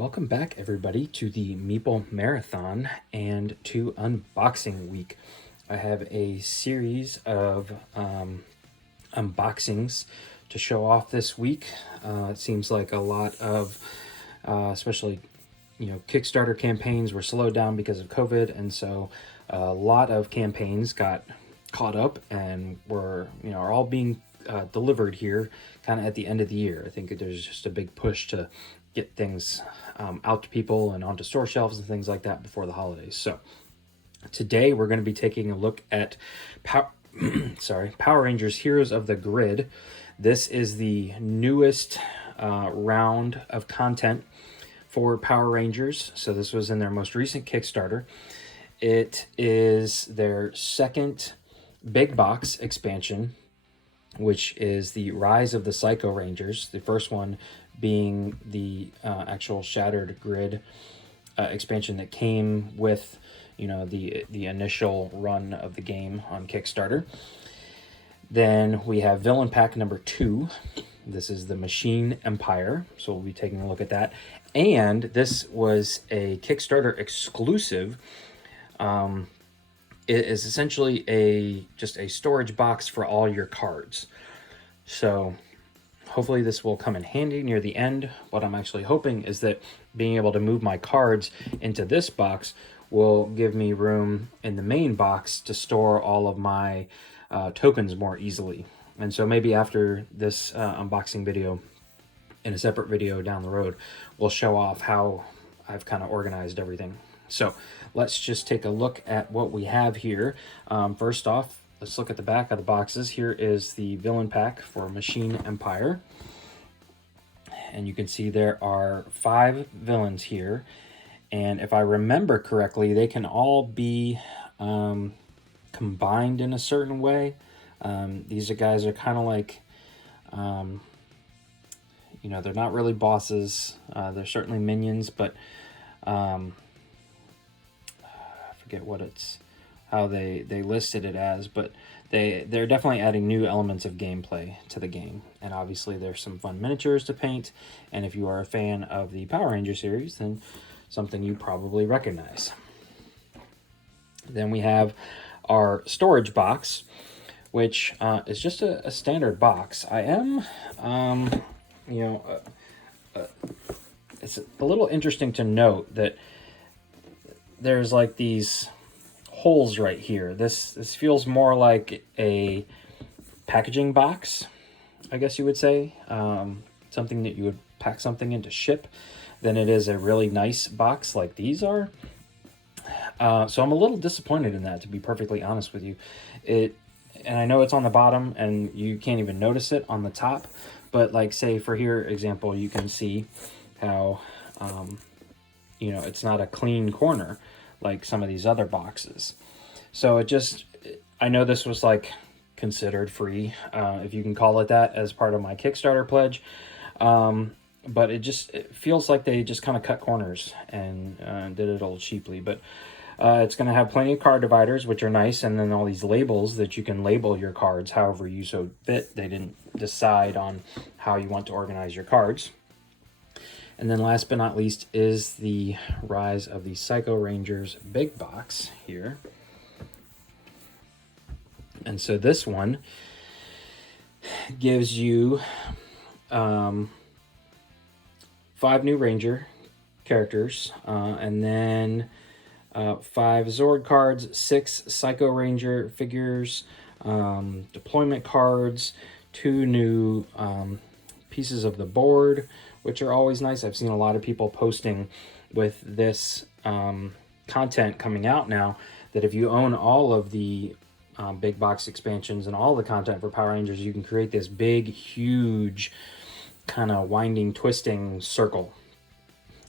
Welcome back, everybody, to the Meeple Marathon and to Unboxing Week. I have a series of unboxings to show off this week. It seems like a lot of, especially, Kickstarter campaigns were slowed down because of COVID, and so a lot of campaigns got caught up and are all being delivered here kind of at the end of the year. I think there's just a big push to get things out to people and onto store shelves and things like that before the holidays. So today we're going to be taking a look at Power Rangers Heroes of the Grid. This is the newest round of content for Power Rangers. So this was in their most recent Kickstarter. It is their second big box expansion, which is the Rise of the Psycho Rangers. The first one being the actual Shattered Grid expansion that came with, the initial run of the game on Kickstarter. Then we have Villain Pack number 2. This is the Machine Empire, so we'll be taking a look at that. And this was a Kickstarter exclusive. It is essentially just a storage box for all your cards. So hopefully this will come in handy near the end. What I'm actually hoping is that being able to move my cards into this box will give me room in the main box to store all of my tokens more easily. And so maybe after this unboxing video, in a separate video down the road, we'll show off how I've kind of organized everything. So let's just take a look at what we have here. First off, let's look at the back of the boxes. Here is the Villain Pack for Machine Empire. And you can see there are 5 villains here. And if I remember correctly, they can all be combined in a certain way. These guys are kind of like, they're not really bosses. They're certainly minions, but I forget how they listed it as, but they're definitely adding new elements of gameplay to the game. And obviously there's some fun miniatures to paint. And if you are a fan of the Power Ranger series, then something you probably recognize. Then we have our storage box, which is just a standard box. I am, it's a little interesting to note that there's like these holes right here. This feels more like a packaging box, I guess you would say. Something that you would pack something in to ship, than it is a really nice box like these are. So I'm a little disappointed in that, to be perfectly honest with you. And I know it's on the bottom and you can't even notice it on the top, but like say for here example, you can see how it's not a clean corner like some of these other boxes. So I know this was like considered free, if you can call it that, as part of my Kickstarter pledge. But it feels like they just kind of cut corners and did it a little cheaply. But it's going to have plenty of card dividers, which are nice, and then all these labels that you can label your cards however you so fit. They didn't decide on how you want to organize your cards. And then last but not least is the Rise of the Psycho Rangers big box here. And so this one gives you 5 new Ranger characters, and then 5 Zord cards, 6 Psycho Ranger figures, deployment cards, 2 new pieces of the board, which are always nice. I've seen a lot of people posting with this content coming out now that if you own all of the big box expansions and all the content for Power Rangers, you can create this big, huge kind of winding, twisting circle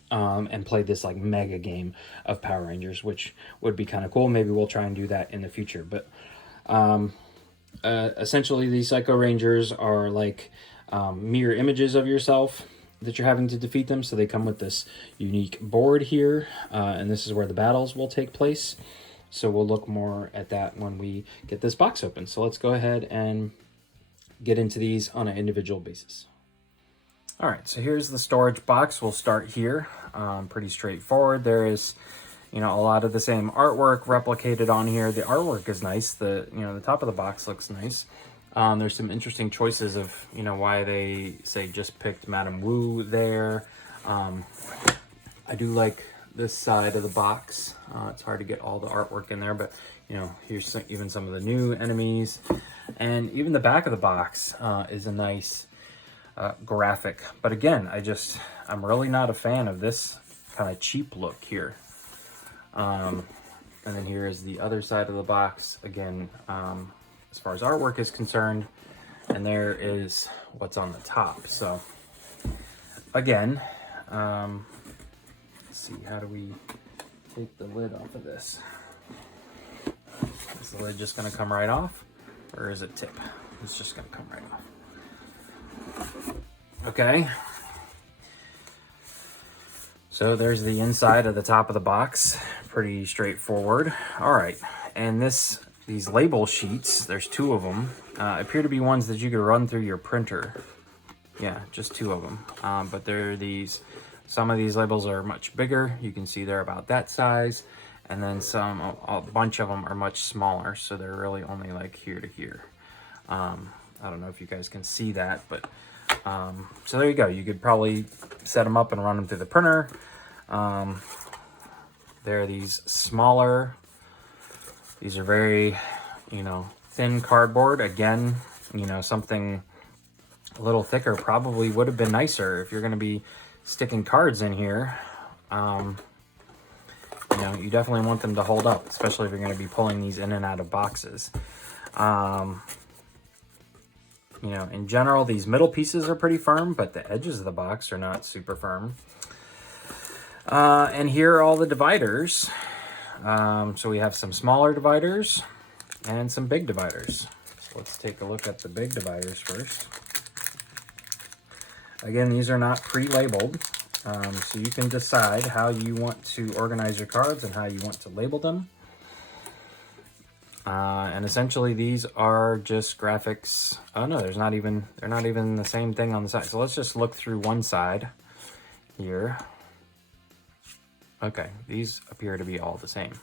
and play this like mega game of Power Rangers, which would be kind of cool. Maybe we'll try and do that in the future. But essentially, these Psycho Rangers are like mirror images of yourself that you're having to defeat them. So they come with this unique board here, and this is where the battles will take place. So we'll look more at that when we get this box open. So let's go ahead and get into these on an individual basis. All right, so here's the storage box. We'll start here. Pretty straightforward. There is, a lot of the same artwork replicated on here. The artwork is nice. The top of the box looks nice. There's some interesting choices of, why they say just picked Madame Wu there. I do like this side of the box. It's hard to get all the artwork in there, but here's even some of the new enemies. And even the back of the box is a nice graphic. But again, I'm really not a fan of this kind of cheap look here. And then here is the other side of the box. Again, as far as artwork is concerned, and there is what's on the top. So again, let's see, how do we take the lid off of this? Is the lid just gonna come right off, or is it tip? It's just gonna come right off. Okay. So there's the inside of the top of the box. Pretty straightforward. All right, and these label sheets, there's 2 of them, appear to be ones that you could run through your printer. Yeah, just 2 of them. But some of these labels are much bigger. You can see they're about that size. And then a bunch of them are much smaller. So they're really only like here to here. I don't know if you guys can see that, but so there you go. You could probably set them up and run them through the printer. There are these smaller, these are very, thin cardboard. Again, something a little thicker probably would have been nicer if you're going to be sticking cards in here. You definitely want them to hold up, especially if you're going to be pulling these in and out of boxes. In general, these middle pieces are pretty firm, but the edges of the box are not super firm. And here are all the dividers. So we have some smaller dividers and some big dividers. So let's take a look at the big dividers first. Again, these are not pre-labeled, so you can decide how you want to organize your cards and how you want to label them. And essentially these are just graphics. Oh no, they're not even the same thing on the side. So let's just look through one side here. Okay, these appear to be all the same.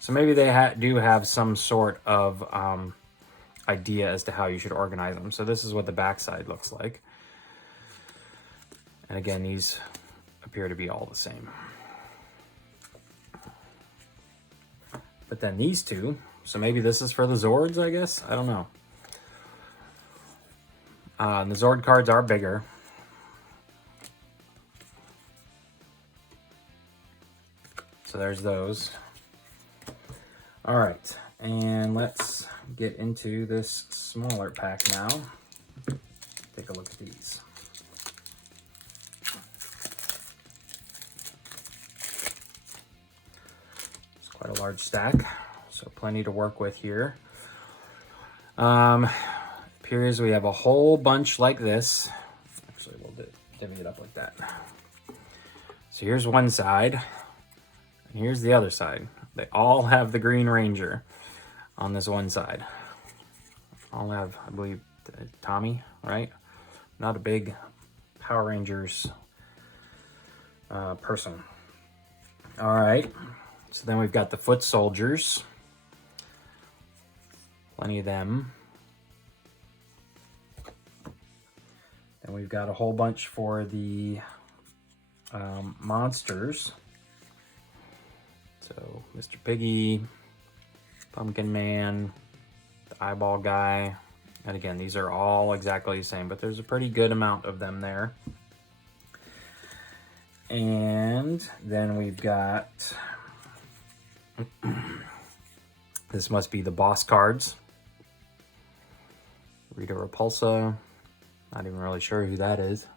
So maybe they do have some sort of idea as to how you should organize them. So this is what the back side looks like. And again, these appear to be all the same. But then these 2, so maybe this is for the Zords, I guess? I don't know. The Zord cards are bigger. So there's those. All right, and let's get into this smaller pack now. Take a look at these. It's quite a large stack, so plenty to work with here. Appears we have a whole bunch like this. Actually, we'll divvy it up like that. So here's one side. Here's the other side. They all have the Green Ranger on this one side. All have, I believe, Tommy, right? Not a big Power Rangers person. All right. So then we've got the Foot Soldiers. Plenty of them. Then we've got a whole bunch for the monsters. So Mr. Piggy, Pumpkin Man, the Eyeball Guy. And again, these are all exactly the same, but there's a pretty good amount of them there. And then we've got, this must be the boss cards. Rita Repulsa, not even really sure who that is.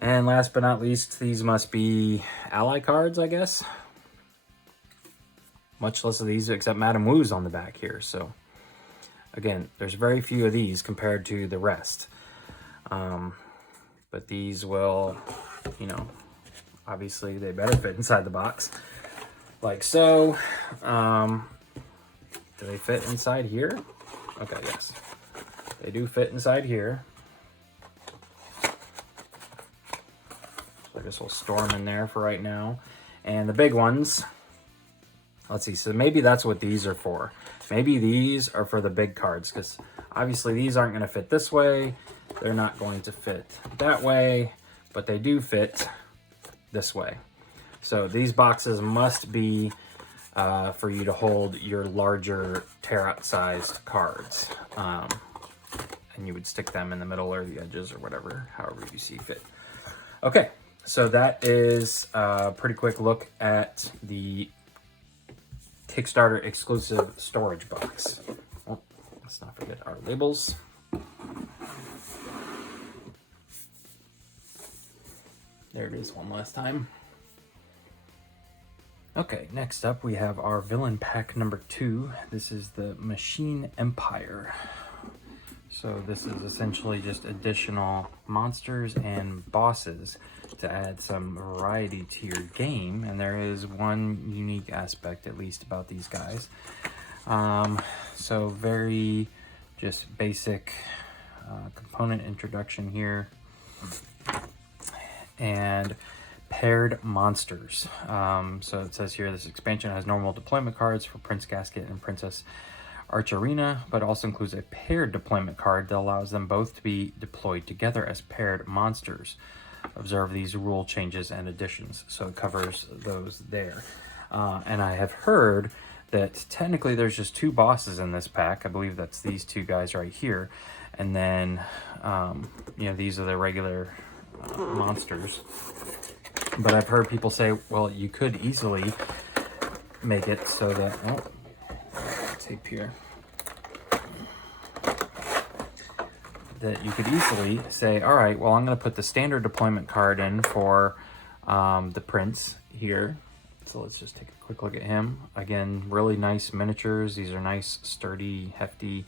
And last but not least, these must be ally cards, I guess. Much less of these, except Madame Wu's on the back here. So, again, there's very few of these compared to the rest. But these will, obviously they better fit inside the box. Like so. Do they fit inside here? Okay, yes. They do fit inside here. So I guess we'll store them in there for right now. And the big ones, let's see, so maybe that's what these are for. Maybe these are for the big cards, because obviously these aren't going to fit this way. They're not going to fit that way, but they do fit this way. So these boxes must be for you to hold your larger tear-out-sized cards. And you would stick them in the middle or the edges or whatever, however you see fit. Okay, so that is a pretty quick look at the Kickstarter exclusive storage box. Oh, let's not forget our labels. There it is one last time. Okay, next up we have our villain pack number 2. This is the Machine Empire. So this is essentially just additional monsters and bosses to add some variety to your game. And there is one unique aspect, at least, about these guys. So very just basic component introduction here. And paired monsters. So it says here, this expansion has normal deployment cards for Prince Gasket and Princess Archerina, but also includes a paired deployment card that allows them both to be deployed together as paired monsters. Observe these rule changes and additions. So it covers those there. And I have heard that technically there's just 2 bosses in this pack. I believe that's these 2 guys right here. And then, you know, these are the regular monsters. But I've heard people say, well, you could easily make it so that, oh, tape here, that you could easily say, all right, well, I'm going to put the standard deployment card in for the prince here. So let's just take a quick look at him. Again, really nice miniatures. These are nice, sturdy, hefty,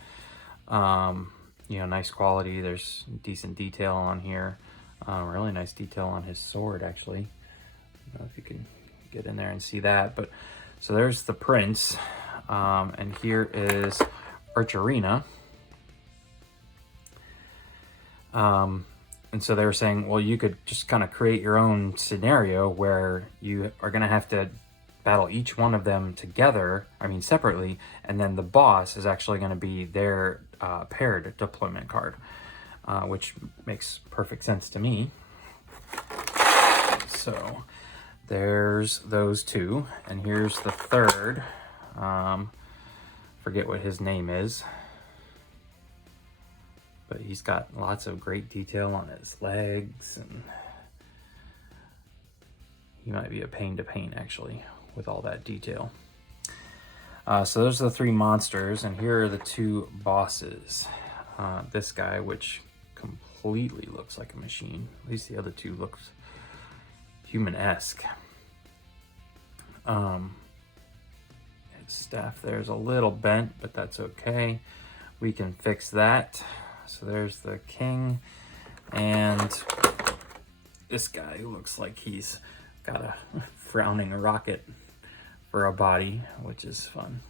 you know, nice quality. There's decent detail on here. Really nice detail on his sword, actually. I don't know if you can get in there and see that. But so there's the prince, and here is Archerina. And so they were saying, well, you could just kind of create your own scenario where you are going to have to battle each one of them together, I mean separately, and then the boss is actually going to be their paired deployment card. Which makes perfect sense to me. So there's those 2, and here's the third. Forget what his name is, but he's got lots of great detail on his legs, and he might be a pain to paint actually with all that detail. So those are the 3 monsters, and here are the 2 bosses. This guy, which completely looks like a machine. At least the other 2 looks human-esque. His staff there's a little bent, but that's okay. We can fix that. So there's the king, and this guy who looks like he's got a frowning rocket for a body, which is fun.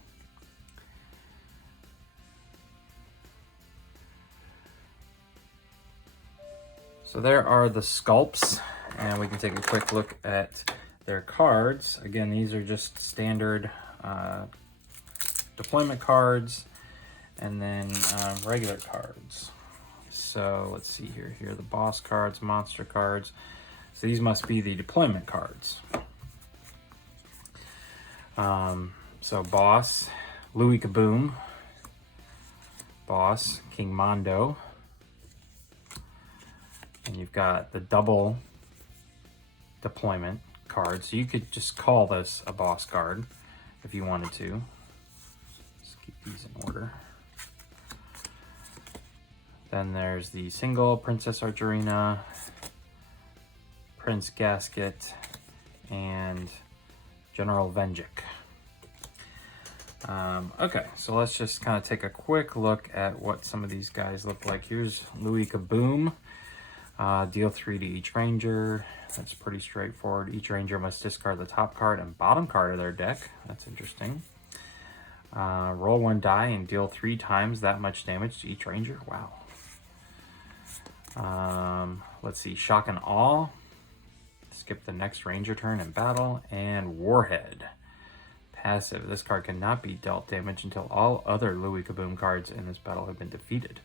So there are the sculpts, and we can take a quick look at their cards. Again, these are just standard deployment cards, and then regular cards. So let's see here. Here are the boss cards, monster cards. So these must be the deployment cards. So boss, Louis Kaboom. Boss, King Mondo. And you've got the double deployment card. So you could just call this a boss card if you wanted to. Let's keep these in order. Then there's the single Princess Archerina, Prince Gasket, and General Vengic. Okay, so let's just kind of take a quick look at what some of these guys look like. Here's Louis Kaboom. Deal 3 to each ranger. That's pretty straightforward. Each ranger must discard the top card and bottom card of their deck. That's interesting. Roll 1 die and deal 3 times that much damage to each ranger. Wow. Let's see. Shock and Awe. Skip the next ranger turn in battle. And Warhead. Passive. This card cannot be dealt damage until all other Louis Kaboom cards in this battle have been defeated.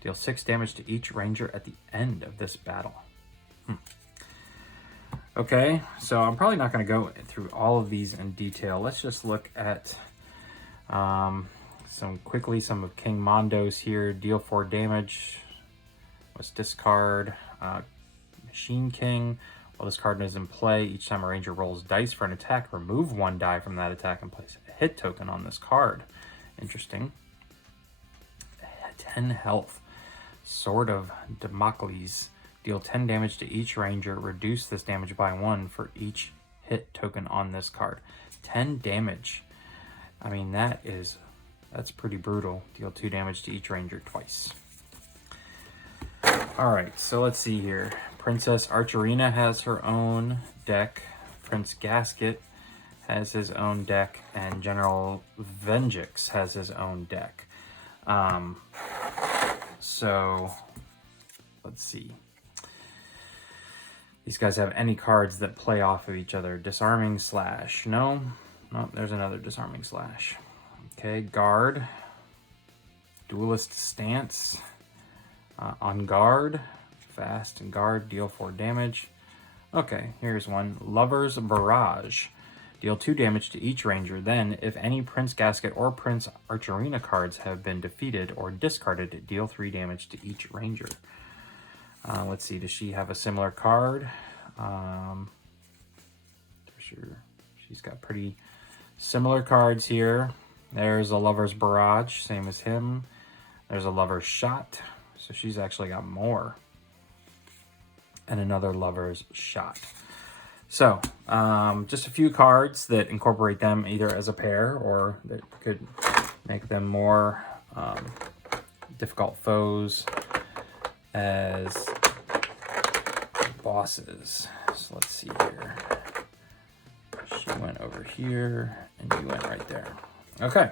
Deal 6 damage to each ranger at the end of this battle. Okay, so I'm probably not going to go through all of these in detail. Let's just look at some of King Mondo's here. Deal 4 damage. Let's discard Machine King. While this card is in play, each time a ranger rolls dice for an attack, remove 1 die from that attack and place a hit token on this card. Interesting. 10 health. Sword of Damocles. Deal 10 damage to each ranger. Reduce this damage by 1 for each hit token on this card. 10 damage. I mean, that's pretty brutal. Deal 2 damage to each ranger twice. Alright, so let's see here. Princess Archerina has her own deck. Prince Gasket has his own deck. And General Venjix has his own deck. So, let's see. These guys have any cards that play off of each other. Disarming Slash. No, there's another Disarming Slash. Okay, Guard. Duelist Stance. On Guard. Fast and Guard. Deal 4 damage. Okay, here's one. Lover's Barrage. Deal 2 damage to each ranger. Then, if any Prince Gasket or Prince Archerina cards have been defeated or discarded, deal 3 damage to each ranger. Let's see, does she have a similar card? Sure. She's got pretty similar cards here. There's a Lover's Barrage, same as him. There's a Lover's Shot, so she's actually got more. And another Lover's Shot. So, just a few cards that incorporate them either as a pair or that could make them more difficult foes as bosses. So let's see here. She went over here and you went right there. Okay.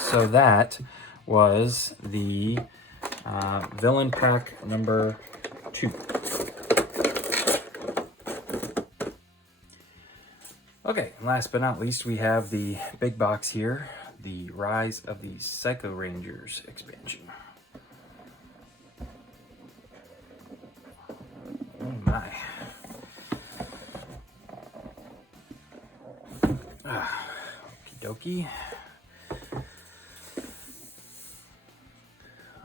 So that was the villain pack number 2. Okay, and last but not least, we have the big box here, the Rise of the Psycho Rangers expansion. Oh my. Okie dokie.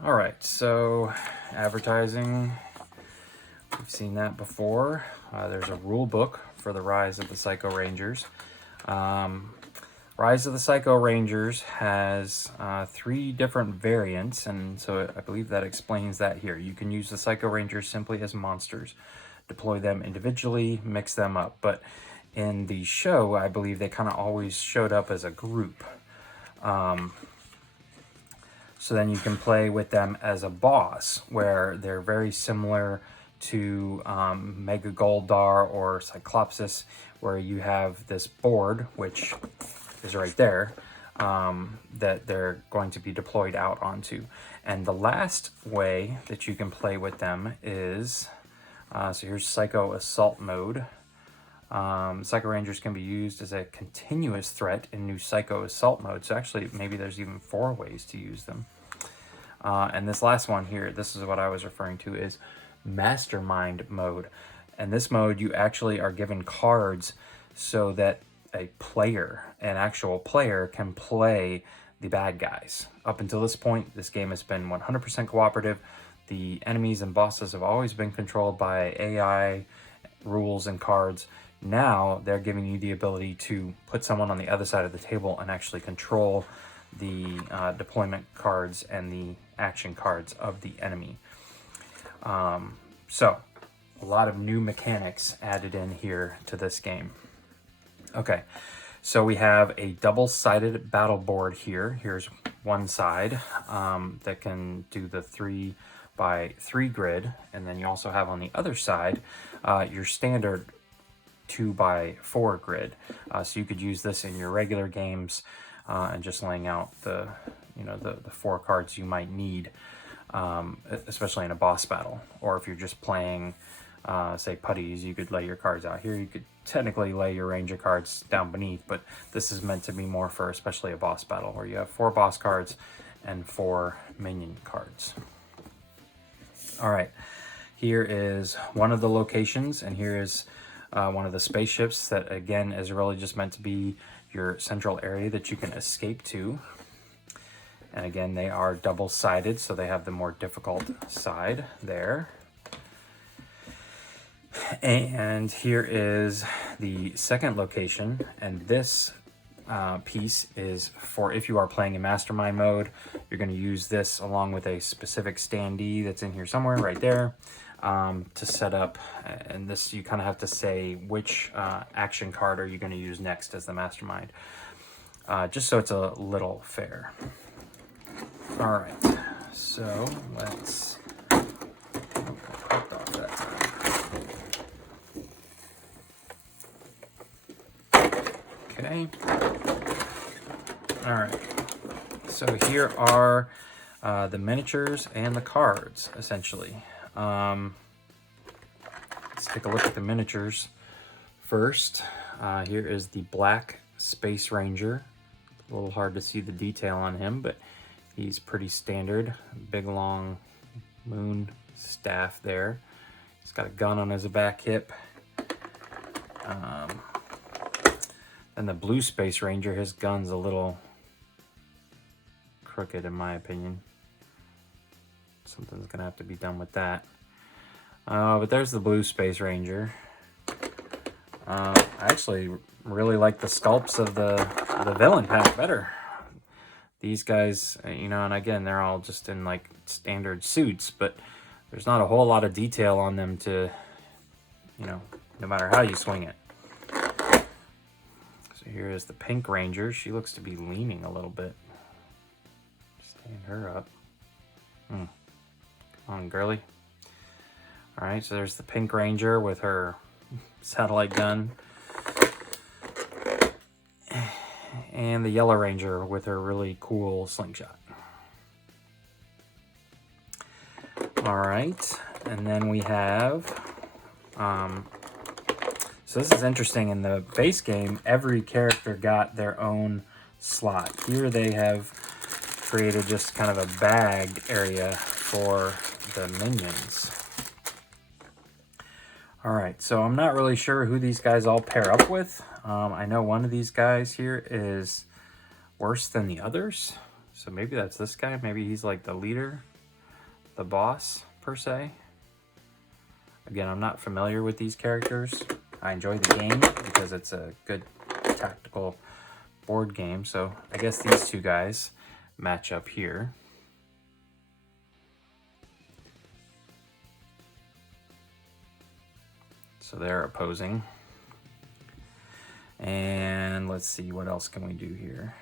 All right, so advertising, we've seen that before. There's a rule book for the Rise of the Psycho Rangers. Rise of the Psycho Rangers has 3 different variants, and so I believe that explains that here. You can use the Psycho Rangers simply as monsters, deploy them individually, mix them up, but in the show, I believe they kind of always showed up as a group. So then you can play with them as a boss, where they're very similar to Mega Goldar or Cyclopsis, where you have this board, which is right there, that they're going to be deployed out onto. And the last way that you can play with them is, so here's Psycho Assault Mode. Psycho Rangers can be used as a continuous threat in new Psycho Assault Mode. So actually, maybe there's even 4 ways to use them. And this last one here, this is what I was referring to, is Mastermind Mode. And this mode, you actually are given cards so that a player, an actual player, can play the bad guys. Up until this point, this game has been 100% cooperative. The enemies and bosses have always been controlled by AI rules and cards. Now they're giving you the ability to put someone on the other side of the table and actually control the deployment cards and the action cards of the enemy. So a lot of new mechanics added in here to this game. Okay, so we have a double-sided battle board here. Here's one side that can do the 3x3 grid, and then you also have on the other side your standard 2x4 grid. So you could use this in your regular games and just laying out the 4 cards you might need, especially in a boss battle, or if you're just playing say putties, you could lay your cards out here. You could technically lay your ranger cards down beneath, but this is meant to be more for especially a boss battle where you have 4 boss cards and 4 minion cards. All right, here is one of the locations, and here is one of the spaceships that again is really just meant to be your central area that you can escape to. And again, they are double-sided, so they have the more difficult side there. And here is the second location, and this piece is for if you are playing in mastermind mode. You're going to use this along with a specific standee that's in here somewhere right there to set up, and this you kind of have to say which action card are you going to use next as the mastermind, just so it's a little fair. All right, so let's okay. All right, so here are the miniatures and the cards, essentially. Let's take a look at the miniatures first. Here is the Black Space Ranger. A little hard to see the detail on him, but he's pretty standard. Big, long moon staff there. He's got a gun on his back hip. And the Blue Space Ranger, his gun's a little crooked in my opinion. Something's gonna have to be done with that. But there's the Blue Space Ranger. I actually really like the sculpts of the villain pack better. These guys, you know, and again, they're all just in like standard suits, but there's not a whole lot of detail on them to, you know, no matter how you swing it. So here is the Pink Ranger. She looks to be leaning a little bit. Stand her up. Come on, girly. All right, so there's the Pink Ranger with her satellite gun. And the Yellow Ranger with her really cool slingshot. All right, and then we have, so this is interesting. In the base game, every character got their own slot. Here they have created just kind of a bag area for the minions. All right, so I'm not really sure who these guys all pair up with. I know one of these guys here is worse than the others. So maybe that's this guy. Maybe he's like the leader, the boss, per se. Again, I'm not familiar with these characters. I enjoy the game because it's a good tactical board game. So I guess these two guys match up here. So they're opposing. And let's see, what else can we do here?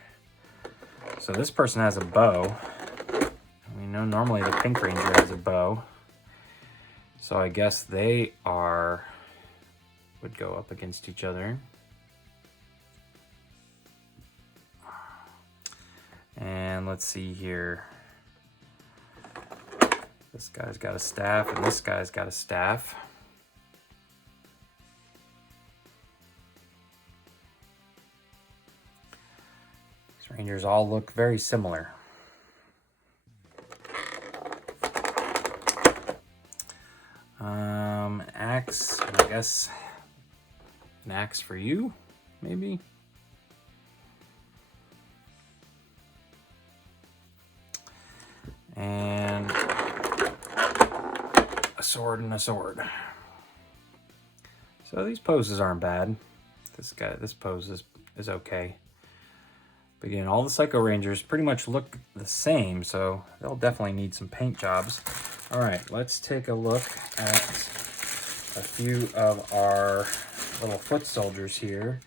So this person has a bow. We know normally the Pink Ranger has a bow. So I guess they would go up against each other. And let's see here. This guy's got a staff and this guy's got a staff. Rangers all look very similar. Axe, I guess an axe for you, maybe? And a sword and a sword. So these poses aren't bad. This pose is okay. But again, all the Psycho Rangers pretty much look the same, so they'll definitely need some paint jobs. All right, let's take a look at a few of our little foot soldiers here.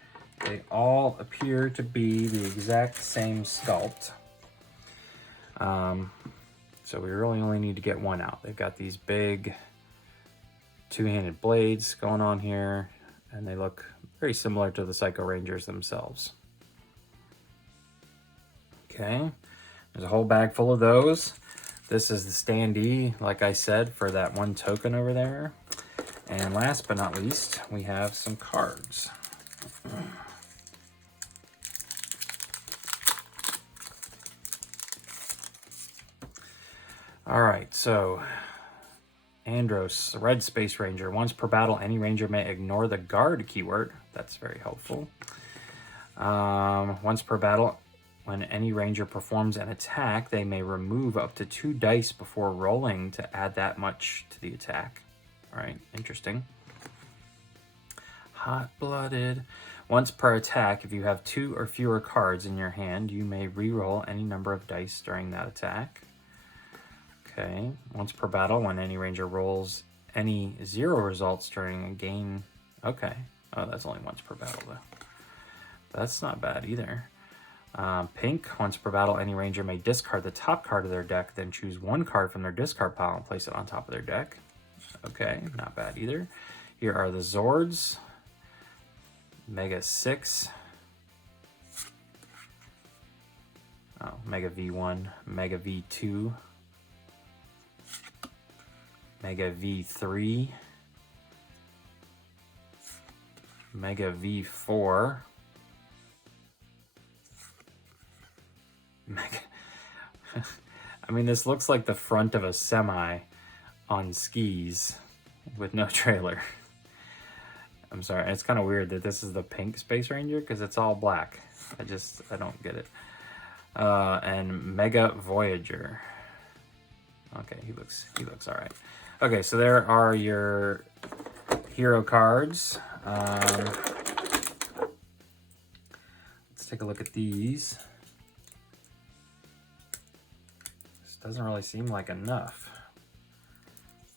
They all appear to be the exact same sculpt. So we really only need to get one out. They've got these big two-handed blades going on here, and they look very similar to the Psycho Rangers themselves. Okay, there's a whole bag full of those. This is the standee, like I said, for that one token over there. And last but not least, we have some cards. All right, so Andros, the Red Space Ranger. Once per battle, any ranger may ignore the guard keyword. That's very helpful. Once per battle, when any ranger performs an attack, they may remove up to 2 dice before rolling to add that much to the attack. All right, interesting. Hot-blooded. Once per attack, if you have 2 or fewer cards in your hand, you may re-roll any number of dice during that attack. Okay. Once per battle, when any ranger rolls any 0 results during a game. Okay. Oh, that's only once per battle, though. That's not bad either. Pink, once per battle, any ranger may discard the top card of their deck, then choose 1 card from their discard pile and place it on top of their deck. Okay, not bad either. Here are the Zords. Mega 6. Oh, Mega V1, Mega V2. Mega V3, Mega V4, Mega. I mean, this looks like the front of a semi on skis with no trailer. I'm sorry, it's kind of weird that this is the pink Space Ranger because it's all black. I don't get it. And Mega Voyager. Okay, he looks all right. Okay, so there are your hero cards. Let's take a look at these. This doesn't really seem like enough.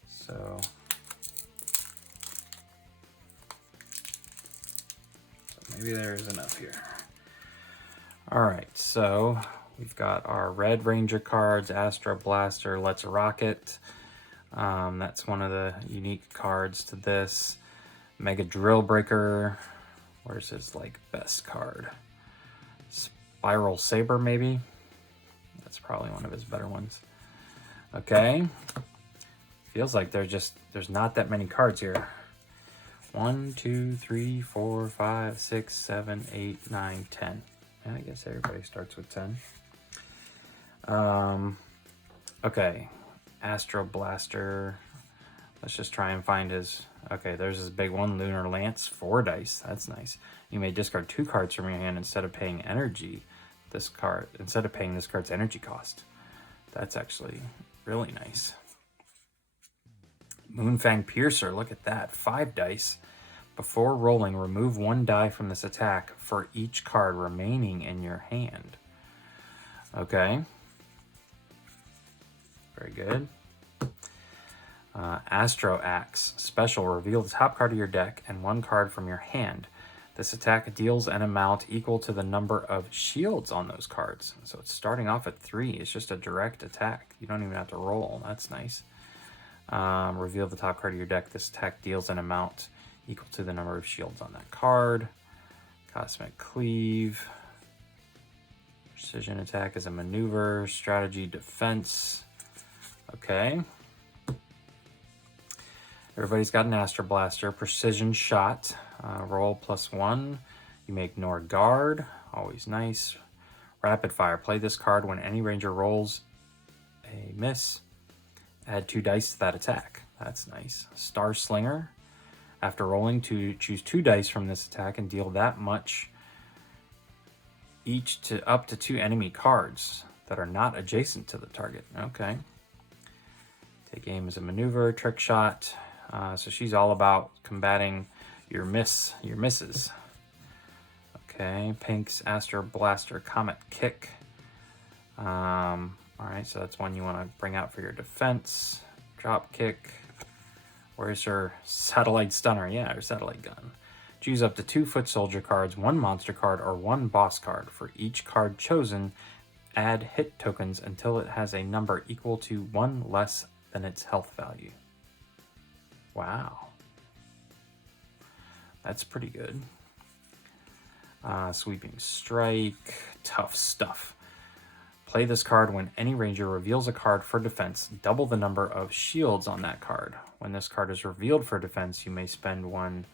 So maybe there's enough here. All right, so we've got our Red Ranger cards, Astro Blaster, Let's Rocket. That's one of the unique cards to this. Mega Drill Breaker. Where's his best card? Spiral Saber, maybe? That's probably one of his better ones. Okay. Feels like there's not that many cards here. 1, 2, 3, 4, 5, 6, 7, 8, 9, 10. I guess everybody starts with 10. Okay. Astro Blaster. Let's just try and find his... Okay, there's his big one, Lunar Lance, 4 dice. That's nice. You may discard 2 cards from your hand instead of paying this card's energy cost. That's actually really nice. Moonfang Piercer, look at that, 5 dice. Before rolling, remove 1 die from this attack for each card remaining in your hand. Okay. Very good. Astro Axe. Special. Reveal the top card of your deck and 1 card from your hand. This attack deals an amount equal to the number of shields on those cards. So it's starting off at 3. It's just a direct attack. You don't even have to roll. That's nice. Reveal the top card of your deck. This attack deals an amount equal to the number of shields on that card. Cosmic Cleave. Precision attack is a maneuver. Strategy, defense. Okay. Everybody's got an Astro Blaster. Precision shot. Roll +1. You may ignore guard. Always nice. Rapid fire. Play this card when any ranger rolls a miss. Add 2 dice to that attack. That's nice. Star Slinger. After rolling, choose 2 dice from this attack and deal that much each to up to 2 enemy cards that are not adjacent to the target. Okay. Take aim as a maneuver, trick shot. So she's all about combating your misses. Okay, Pink's Astro Blaster Comet Kick. All right, so that's one you want to bring out for your defense. Drop kick. Where's her satellite stunner? Yeah, her satellite gun. Choose up to 2 foot soldier cards, 1 monster card, or 1 boss card. For each card chosen, add hit tokens until it has a number equal to 1 less than its health value. Wow. That's pretty good. Sweeping Strike. Tough stuff. Play this card when any ranger reveals a card for defense. Double the number of shields on that card. When this card is revealed for defense, you may spend 1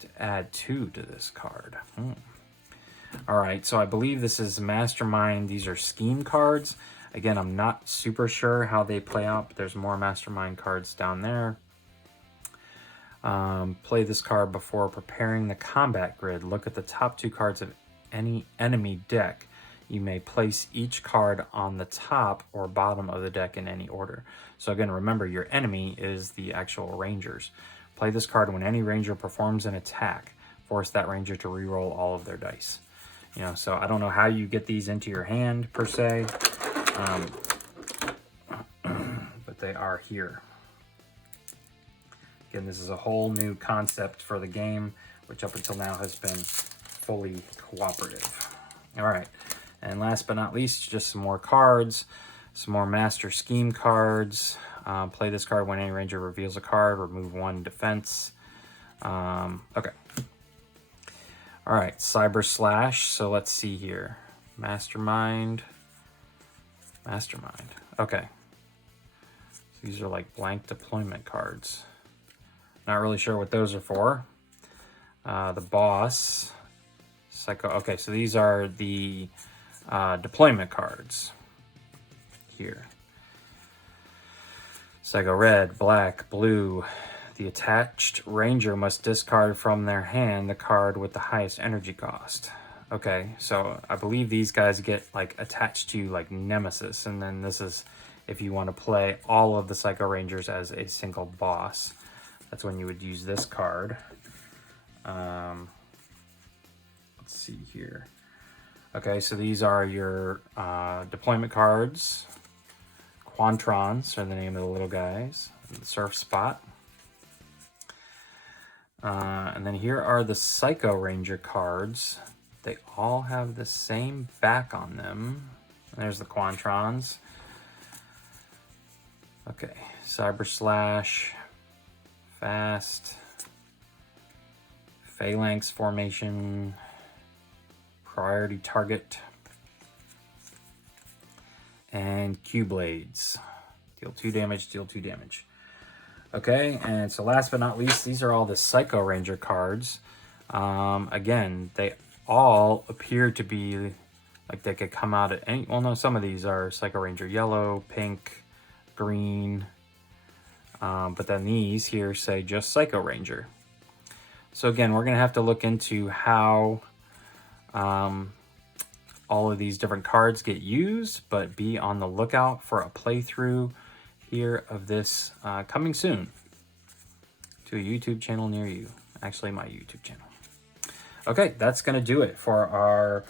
to add 2 to this card. All right, so I believe this is Mastermind. These are scheme cards. Again, I'm not super sure how they play out, but there's more Mastermind cards down there. Play this card before preparing the combat grid. Look at the top 2 cards of any enemy deck. You may place each card on the top or bottom of the deck in any order. So again, remember, your enemy is the actual rangers. Play this card when any ranger performs an attack. Force that ranger to reroll all of their dice. You know, so I don't know how you get these into your hand per se, but they are here. Again, this is a whole new concept for the game, which up until now has been fully cooperative. All right, and last but not least, just some more cards, some more Master Scheme cards. Play this card when any ranger reveals a card, remove 1 defense. Okay. All right, Cyber Slash. So let's see here. Mastermind. Okay. So these are like blank deployment cards. Not really sure what those are for. The Boss. Psycho. Okay, so these are the deployment cards here. Psycho Red, Black, Blue. The attached ranger must discard from their hand the card with the highest energy cost. Okay, so I believe these guys get like attached to like Nemesis, and then this is if you want to play all of the Psycho Rangers as a single boss. That's when you would use this card. Let's see here. Okay, so these are your deployment cards. Quantrons are the name of the little guys. Surf Spot. And then here are the Psycho Ranger cards. They all have the same back on them. There's the Quantrons. Okay, Cyber Slash, Fast, Phalanx Formation, Priority Target, and Q-Blades. Deal 2 damage, deal 2 damage. Okay, and so last but not least, these are all the Psycho Ranger cards. Again, they all appear to be like they could come out at any... Well, no, some of these are Psycho Ranger yellow, pink, green. But then these here say just Psycho Ranger. So again, we're going to have to look into how all of these different cards get used, but be on the lookout for a playthrough here of this coming soon to a YouTube channel near you. Actually, my YouTube channel. Okay, that's going to do it for our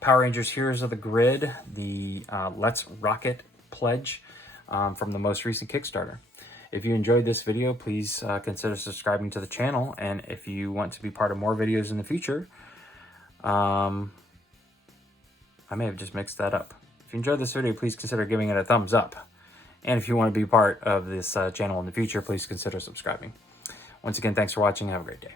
Power Rangers Heroes of the Grid, the Let's Rocket pledge from the most recent Kickstarter. If you enjoyed this video, please consider subscribing to the channel, and if you want to be part of more videos in the future, I may have just mixed that up. If you enjoyed this video, please consider giving it a thumbs up. And if you want to be part of this channel in the future, please consider subscribing. Once again, thanks for watching. Have a great day.